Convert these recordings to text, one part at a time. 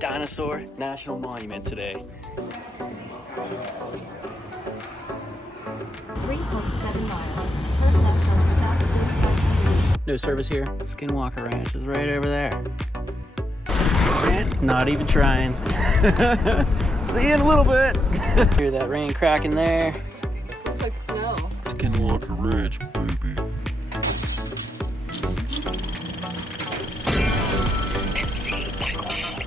Dinosaur National Monument today. 3.7 miles. Turn left onto South Quarry. No service here. Skinwalker Ranch is right over there. Not even trying. See you in a little bit. Hear that rain cracking there. Looks like snow. Skinwalker Ranch, baby. M.C.BikeWild.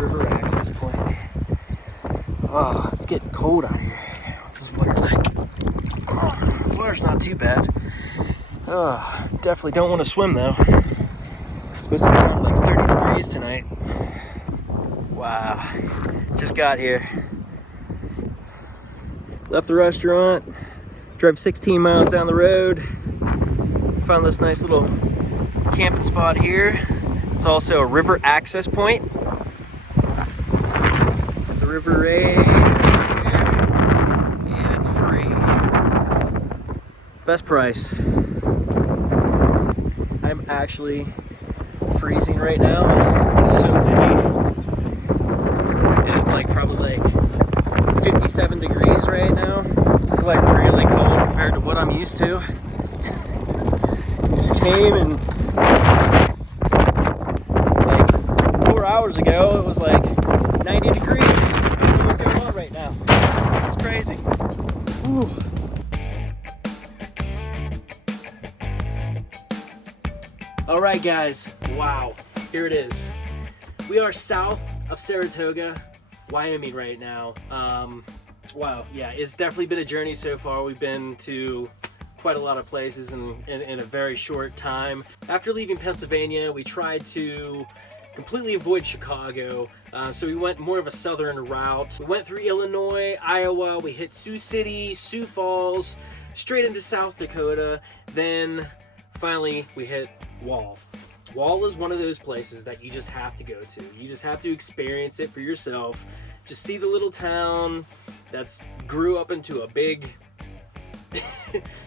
River access point. Oh, it's getting cold out here. What's this water like? Oh, the water's not too bad. Oh, definitely don't want to swim though. It's supposed to be down to like 30 degrees tonight. Wow. Just got here. Left the restaurant. Drove 16 miles down the road. Found this nice little camping spot here. It's also a river access point. The river right here. And it's free. Best price. I'm actually freezing right now. It's so windy. And it's like probably like 57 degrees right now. It's like really cold compared to what I'm used to. Just came and like 4 hours ago it was like 90 degrees. I don't know what's going on right now. It's crazy. Ooh. All right, guys. Wow. Here it is. We are south of Saratoga, Wyoming right now. Wow. Yeah, it's definitely been a journey so far. We've been to quite a lot of places in a very short time. After leaving Pennsylvania, we tried to completely avoid Chicago. So we went more of a southern route. We went through Illinois, Iowa. We hit Sioux City, Sioux Falls, straight into South Dakota. Then finally we hit Wall. Wall is one of those places that you just have to go to. You just have to experience it for yourself. Just see the little town that's grew up into a big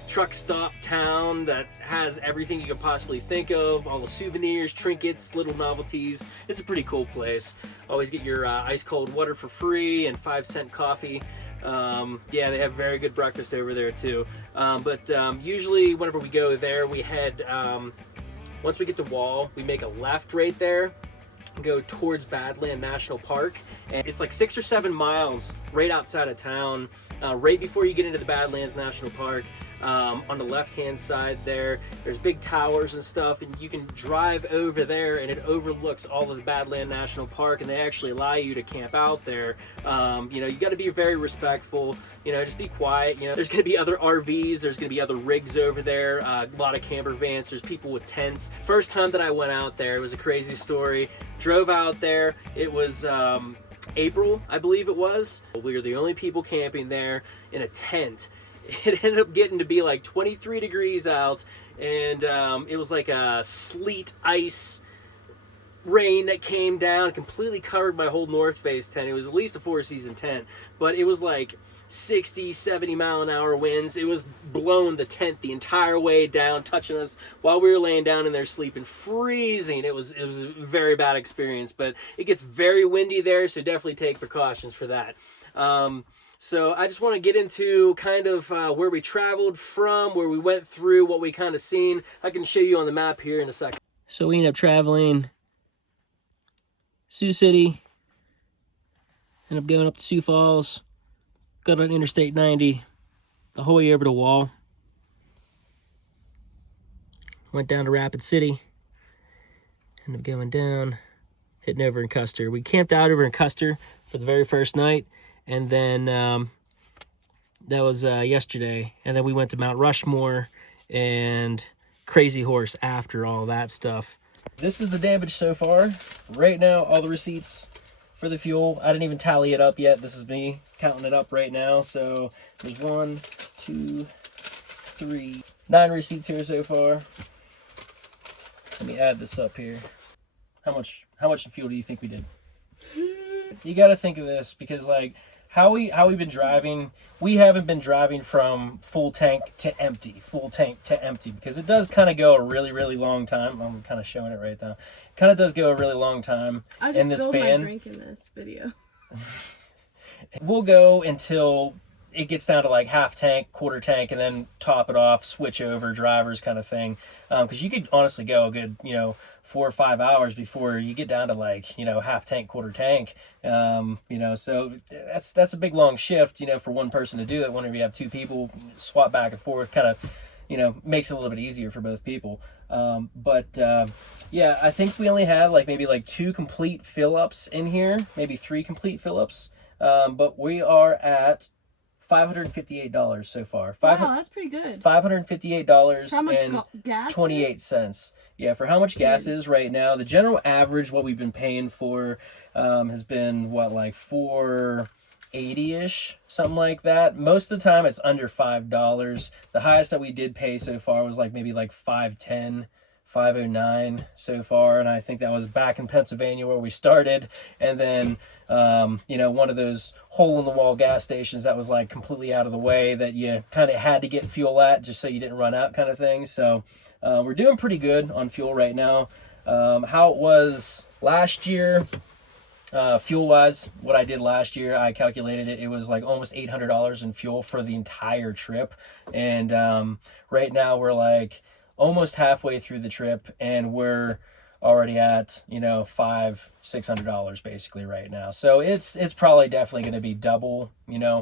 truck stop town that has everything you could possibly think of, all the souvenirs, trinkets, little novelties. It's a pretty cool place. Always get your ice cold water for free and 5-cent coffee. Yeah, they have very good breakfast over there too. But usually whenever we go there, we head, once we get to Wall, we make a left right there, go towards Badland National Park. And it's like 6 or 7 miles right outside of town, right before you get into the Badlands National Park. On the left-hand side there's big towers and stuff, and you can drive over there and it overlooks all of the Badland National Park, and they actually allow you to camp out there. You know, you got to be very respectful, you know, just be quiet. You know, there's going to be other RVs, there's going to be other rigs over there, a lot of camper vans, there's people with tents. First time that I went out there, it was a crazy story. Drove out there, it was April, I believe it was. We were the only people camping there in a tent. It ended up getting to be like 23 degrees out, and it was like a sleet, ice, rain that came down, completely covered my whole North Face tent. It was at least a 4-season tent, but it was like 60, 70 mile an hour winds. It was blowing the tent the entire way down, touching us while we were laying down in there sleeping, freezing. It was a very bad experience, but it gets very windy there, so definitely take precautions for that. So I just want to get into kind of where we traveled from, where we went through, what we kind of seen. I can show you on the map here in a second. So we ended up traveling Sioux City, ended up going up to Sioux Falls, got on Interstate 90, the whole way over to Wall. Went down to Rapid City, ended up going down, hitting over in Custer. We camped out over in Custer for the very first night. And then that was yesterday. And then we went to Mount Rushmore and Crazy Horse after all that stuff. This is the damage so far. Right now, all the receipts for the fuel. I didn't even tally it up yet. This is me counting it up right now. So there's 1, 2, 3, 9 receipts here so far. Let me add this up here. How much fuel do you think we did? You got to think of this because, like, how we've been driving, we haven't been driving from full tank to empty, because it does kind of go a really, really long time. I'm kind of showing it right now. It kind of does go a really long time in this van. I just spilled my drink in this video. We'll go until it gets down to like half tank, quarter tank, and then top it off, switch over drivers kind of thing. Because you could honestly go a good, 4 or 5 hours before you get down to like, half tank, quarter tank. So that's a big long shift, for one person to do that. Whenever you have two people swap back and forth, kind of, makes it a little bit easier for both people. Yeah, I think we only had maybe 2 complete fill-ups in here, maybe 3 complete fill-ups. But we are at $558 so far. Wow, that's pretty good. $558 how much and gas 28 cents. Yeah, for how much gas is right now. The general average, what we've been paying for, has been $4.80-ish, something like that. Most of the time, it's under $5. The highest that we did pay so far was maybe $5.10. $5.09 so far, and I think that was back in Pennsylvania where we started, and then one of those hole-in-the-wall gas stations that was completely out of the way that you kind of had to get fuel at just so you didn't run out kind of thing. So we're doing pretty good on fuel right now. How it was last year, fuel-wise, what I did last year, I calculated it was almost $800 in fuel for the entire trip, and right now we're almost halfway through the trip, and we're already at $500-600 basically right now. So it's probably definitely going to be double,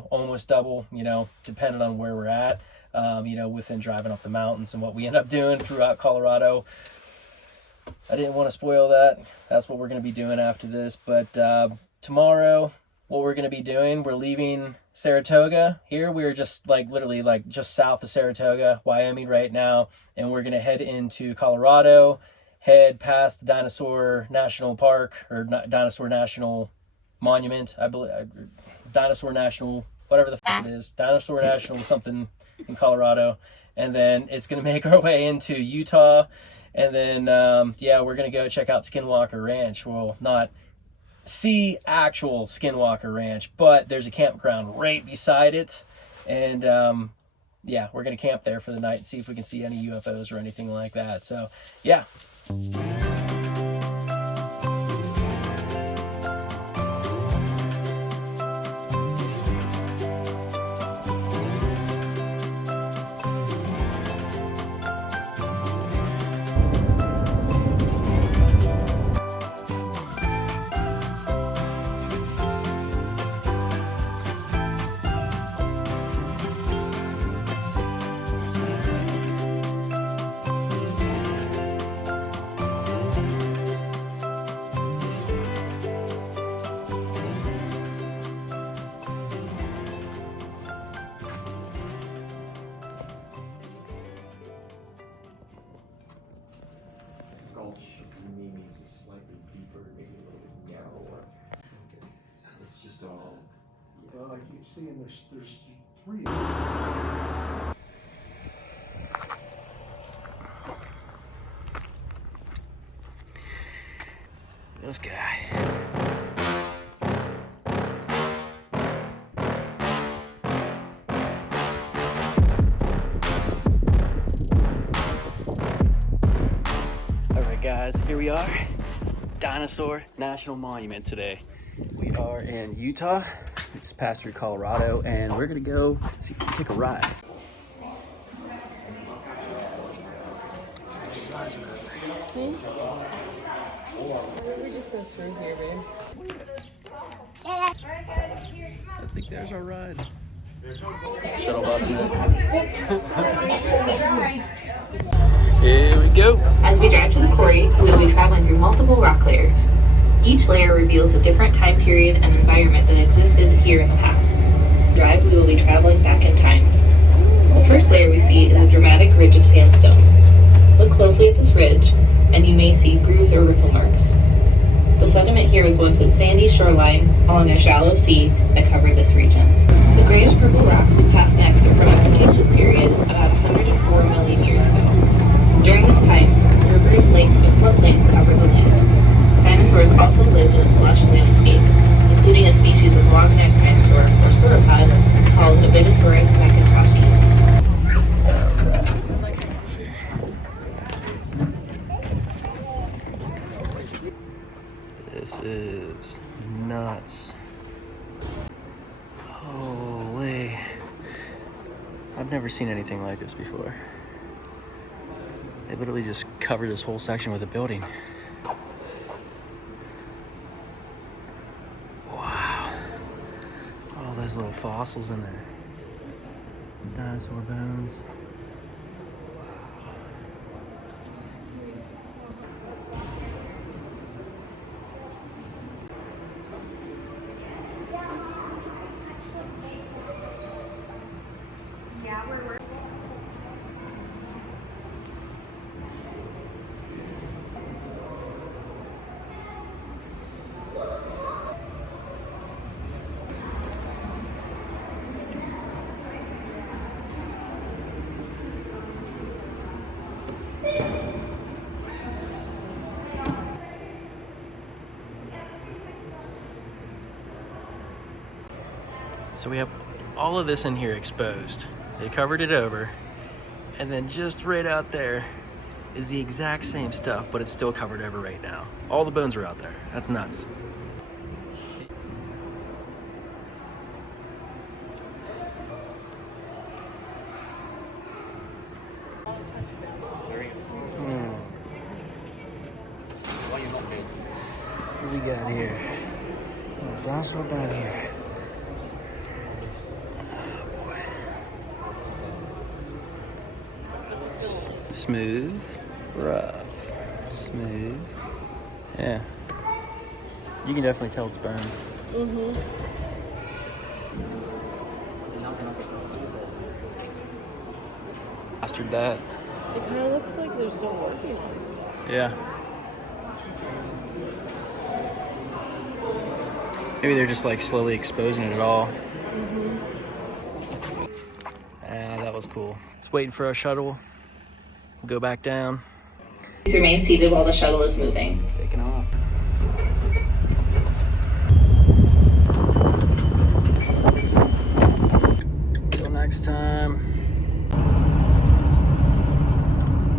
almost double, depending on where we're at, within driving up the mountains and what we end up doing throughout Colorado. I didn't want to spoil that. That's what we're going to be doing after this. But tomorrow, what we're going to be doing, we're leaving Saratoga here. We're just literally just south of Saratoga, Wyoming right now, and we're going to head into Colorado, head past the Dinosaur National Park, or Dinosaur National Monument, I believe, Dinosaur National, whatever the f it is, Dinosaur National something in Colorado, and then it's going to make our way into Utah, and then we're going to go check out Skinwalker Ranch. Well, not see actual Skinwalker Ranch, but there's a campground right beside it, and we're gonna camp there for the night and see if we can see any UFOs or anything like that. So yeah. Well, I keep seeing there's 3. This guy. All right, guys, here we are. Dinosaur National Monument today. We are in Utah. We just passed through Colorado, and we're gonna go see if we can take a ride. The size of that thing. We just go through here, babe. I think there's our ride. Shuttle bus, man. Here we go. As we drive to the quarry, we will be traveling through multiple rock layers. Each layer reveals a different time period and environment that existed here in the past. Drive, we will be traveling back in time. The first layer we see is a dramatic ridge of sandstone. Look closely at this ridge, and you may see grooves or ripple marks. The sediment here was once a sandy shoreline along a shallow sea that covered this region. The grayish-purple rocks we pass next are from a Cretaceous period about 104 million years ago. During this time, rivers, lakes, and floodplains covered the land. Dinosaurs also lived in this lush landscape, with including a species of long-necked dinosaur or sauropod called Dinosaurus macintoshi. This is nuts. Holy. I've never seen anything like this before. They literally just covered this whole section with a building. Wow. All those little fossils in there. Dinosaur bones. So we have all of this in here exposed. They covered it over, and then just right out there is the exact same stuff, but it's still covered over right now. All the bones are out there. That's nuts. What do we got here? Dinosaur down here. Smooth, rough, smooth. Yeah. You can definitely tell it's bone. Mastered that. It kind of looks like they're still working on stuff. Yeah. Maybe they're just like slowly exposing it all. Ah, that was cool. Just waiting for our shuttle. We'll go back down. Please remain seated while the shuttle is moving. Taking off. Till next time.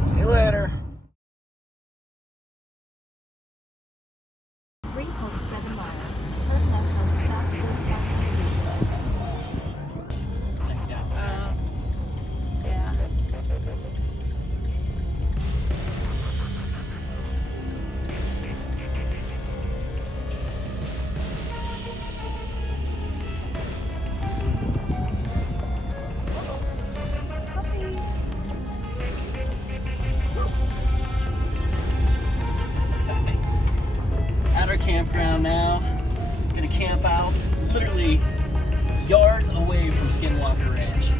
See you later. 3.7 miles. Turn left onto South 45 degrees. Yeah. At our campground now. Gonna camp out literally yards away from Skinwalker Ranch.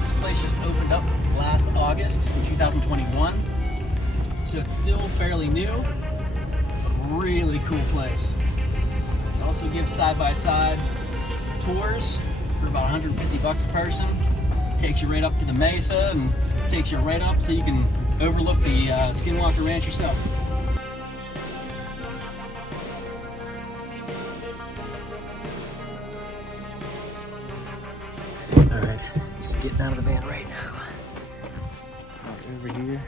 This place just opened up last August in 2021, so it's still fairly new. Really cool place. It also gives side-by-side tours for about 150 bucks a person. Takes you right up to the mesa and takes you right up so you can overlook the Skinwalker Ranch yourself. Alright, just getting out of the van right now. Over here,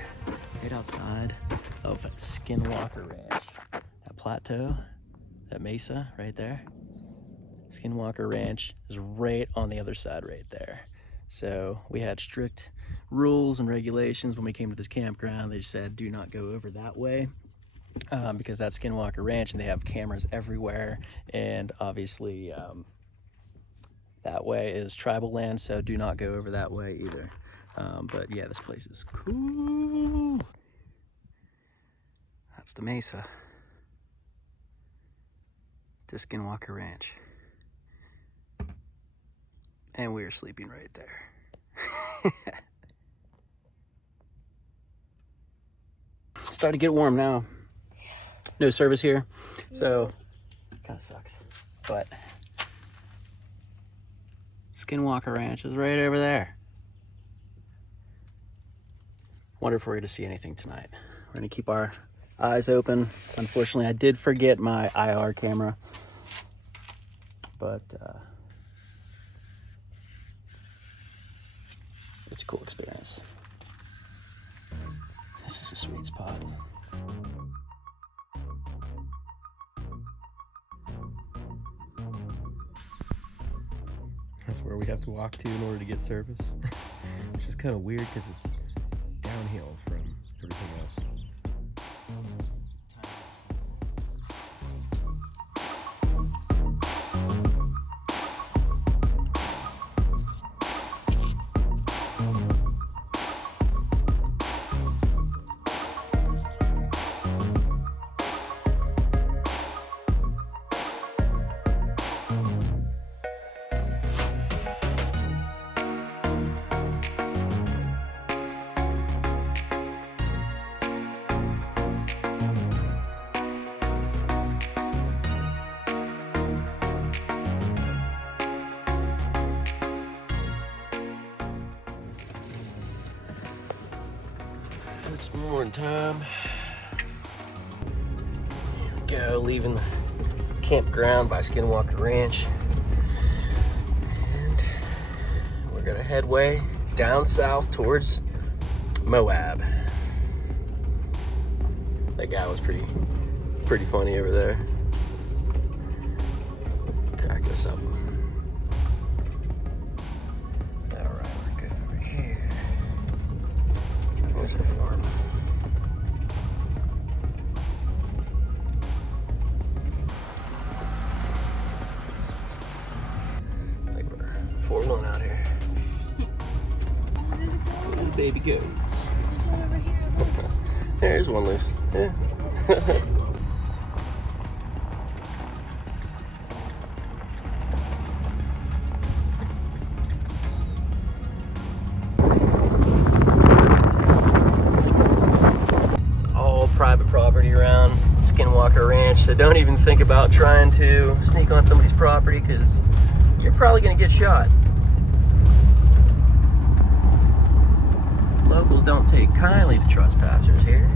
right outside of Skinwalker Ranch. That plateau, that mesa right there. Skinwalker Ranch is right on the other side right there. So we had strict rules and regulations when we came to this campground. They just said do not go over that way because that's Skinwalker Ranch and they have cameras everywhere, and obviously that way is tribal land, so do not go over that way either. But yeah, this place is cool. That's the mesa to Skinwalker Ranch. And we are sleeping right there. Starting to get warm now. No service here, so kind of sucks. But Skinwalker Ranch is right over there. Wonder if we're going to see anything tonight. We're going to keep our eyes open. Unfortunately, I did forget my IR camera, but it's a cool experience. This is a sweet spot. That's where we have to walk to in order to get service, which is kind of weird because it's downhill from everything else. It's morning time. Here we go, leaving the campground by Skinwalker Ranch. And we're gonna head way down south towards Moab. That guy was pretty funny over there. Crack this up. Alright, we're good over here. There's our farm. Like we're 4-1 out here. Little baby goats. There's one loose. Yeah. Private property around Skinwalker Ranch, so don't even think about trying to sneak on somebody's property because you're probably going to get shot. Locals don't take kindly to trespassers here.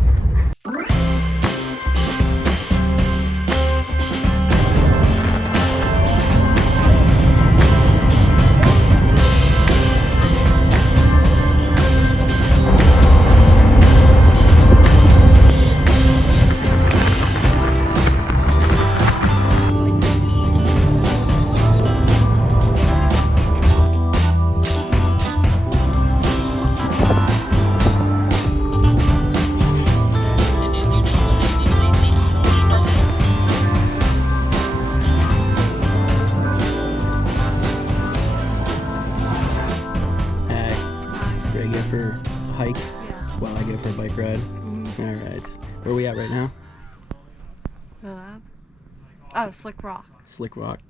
For a hike while I go for a bike ride. All right, where are we at right now? Moab. Oh, Slickrock. Slickrock.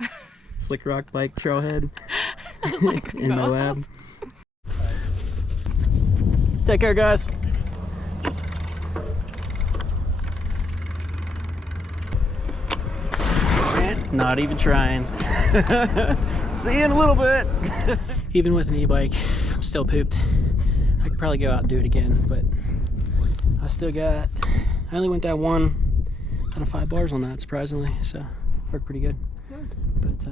Slickrock bike trailhead in Moab. Take care, guys. Not even trying. See you in a little bit. Even with an e-bike, I'm still pooped. I could probably go out and do it again, but I only went down 1 out of 5 bars on that, surprisingly, so worked pretty good. But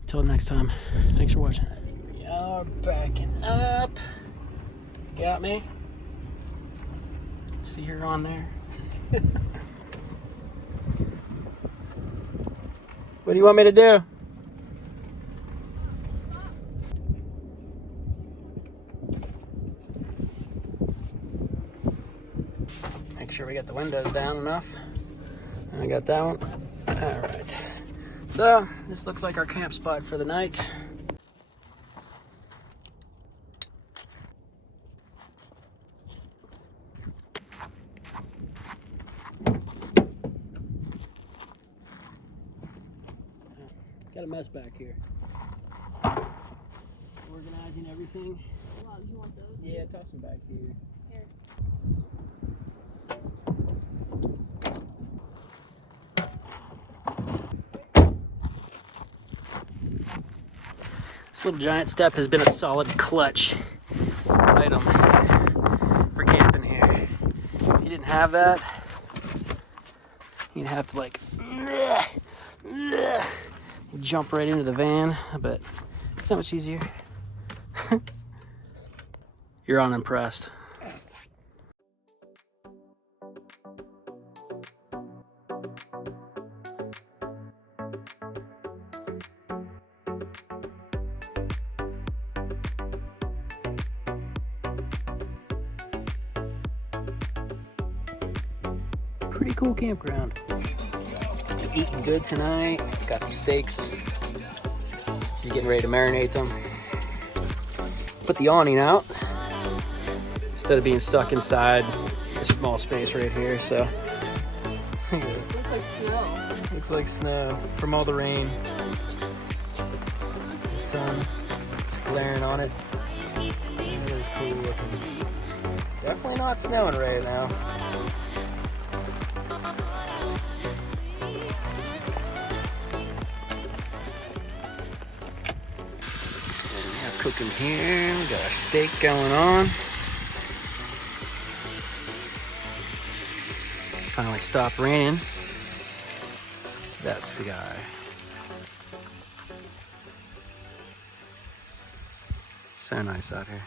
until next time, thanks for watching. We are backing up. Got me? See her on there? What do you want me to do? Make sure we got the windows down enough. I got that one. All right. So this looks like our camp spot for the night. Got a mess back here. Organizing everything. Wow, you want those? Yeah, toss them back here. This little giant step has been a solid clutch item for camping here. If you didn't have that, you'd have to like jump right into the van, but it's not much easier. You're unimpressed. Pretty cool campground. Eating good tonight. Got some steaks. Just getting ready to marinate them. Put the awning out instead of being stuck inside a small space right here. So Looks like snow. looks like snow from all the rain. The sun is glaring on it. It is cool looking. Definitely not snowing right now. Cooking here, we got our steak going on. Finally stopped raining. That's the guy. So nice out here.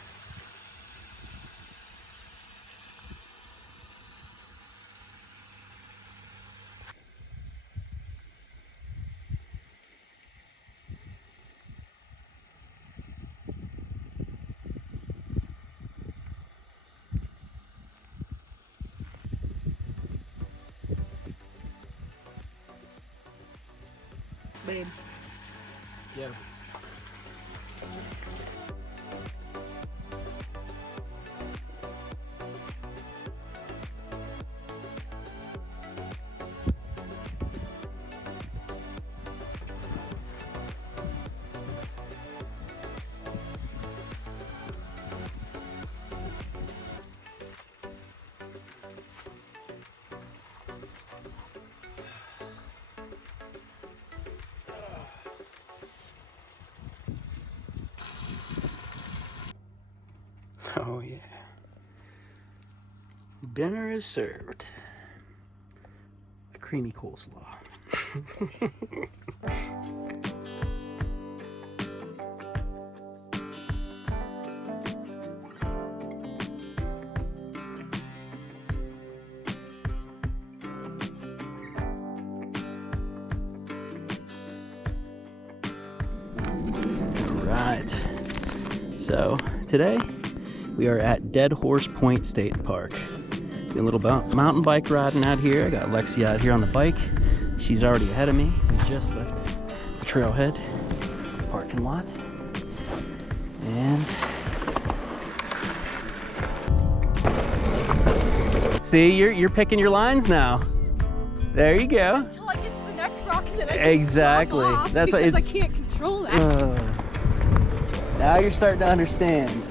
Babe. Yeah. Oh yeah. Dinner is served. The creamy coleslaw. Right. So today we are at Dead Horse Point State Park. Doing a little mountain bike riding out here. I got Lexi out here on the bike. She's already ahead of me. We just left the trailhead parking lot. And see, you're picking your lines now. There you go. Until I get to the next rock, and then I Exactly. That's what because it's. I can't control that. Now you're starting to understand.